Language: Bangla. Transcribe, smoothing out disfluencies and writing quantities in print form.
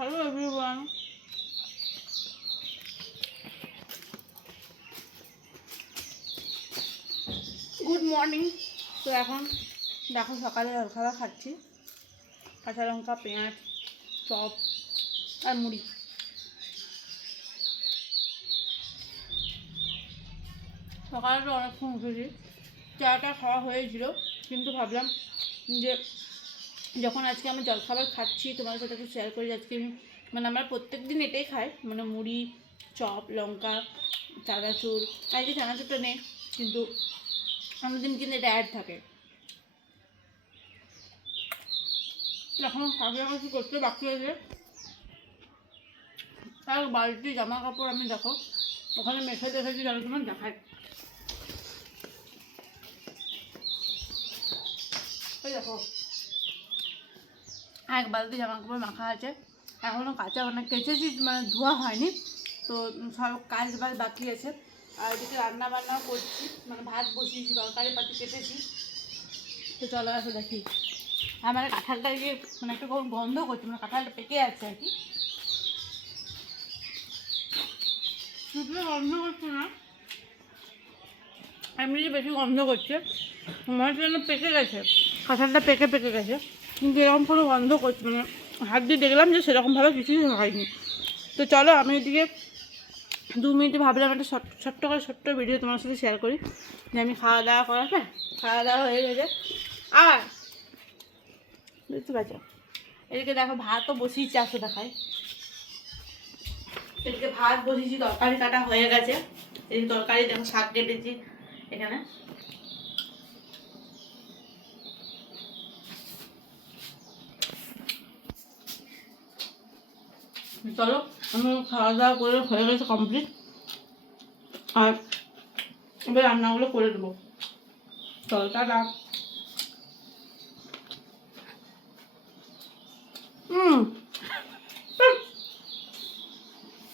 Hello everyone, good morning. তো এখন দেখো সকালে জলখাবার খাচ্ছি, কাঁচা লঙ্কা, পেঁয়াজ, চপ আর মুড়ি। সকালে তো অনেকক্ষণ উঠেছি, চাটা খাওয়া হয়েছিল, কিন্তু ভাবলাম যে যখন আজকে আমি জলখাবার খাচ্ছি তোমাদের সাথে একটু শেয়ার করি। আজকে আমি আমরা প্রত্যেক দিন এটাই খাই, মুড়ি, চপ, লঙ্কা, চানাচুর। আজকে চানাচুরটা নেই, কিন্তু অন্যদিন কিন্তু এটা অ্যাড থাকে। এখন কাছাকাছি করতে বাকি আছে এক বালতি জামা কাপড়। আমি দেখো ওখানে মেখে দেখেছি, যেন তোমার দেখায়। ওই দেখো এক বালতি জামা কাপড় মাখা আছে, এখনও কাঁচা কেচেছি, ধোয়া হয়নি। তো সব কাজ বাজ বাকি আছে। আর এদিকে রান্না বান্নাও করছি, ভাত বসিয়েছি, তরকারি পাতি কেটেছি। তো চলো আসো দেখি। আমার কাঁঠালটা গিয়ে একটু গন্ধ করছে, কাঁঠালটা পেকে আছে আর কি। শুধু গন্ধ করছে না, এমনি বেশি গন্ধ করছে, মনে হচ্ছে যেন পেকে গেছে, কাঁঠালটা পেকে গেছে। কিন্তু এরকম কোনো গন্ধ করছে হাত দিয়ে দেখলাম যে সেরকমভাবে কিছুই হয়নি। তো চলো আমি এদিকে 2 মিনিটে ভাবলাম একটা ছোট্ট ভিডিও তোমার সাথে শেয়ার করি, যে আমি খাওয়া দাওয়া করাতে খাওয়া দাওয়া হয়ে গেছে। আর বুঝতে পারছো, এদিকে দেখো ভাতও বসিয়েছি, আসো দেখায়। এদিকে ভাত বসিয়েছি, তরকারি কাটা হয়ে গেছে। এই তরকারি দেখো, শাক কেটেছি এখানে। চলো আমি খাওয়া দাওয়া করে হয়ে গেছে কমপ্লিট, আর এবার রান্নাগুলো করে দেবো। চলো টাটা।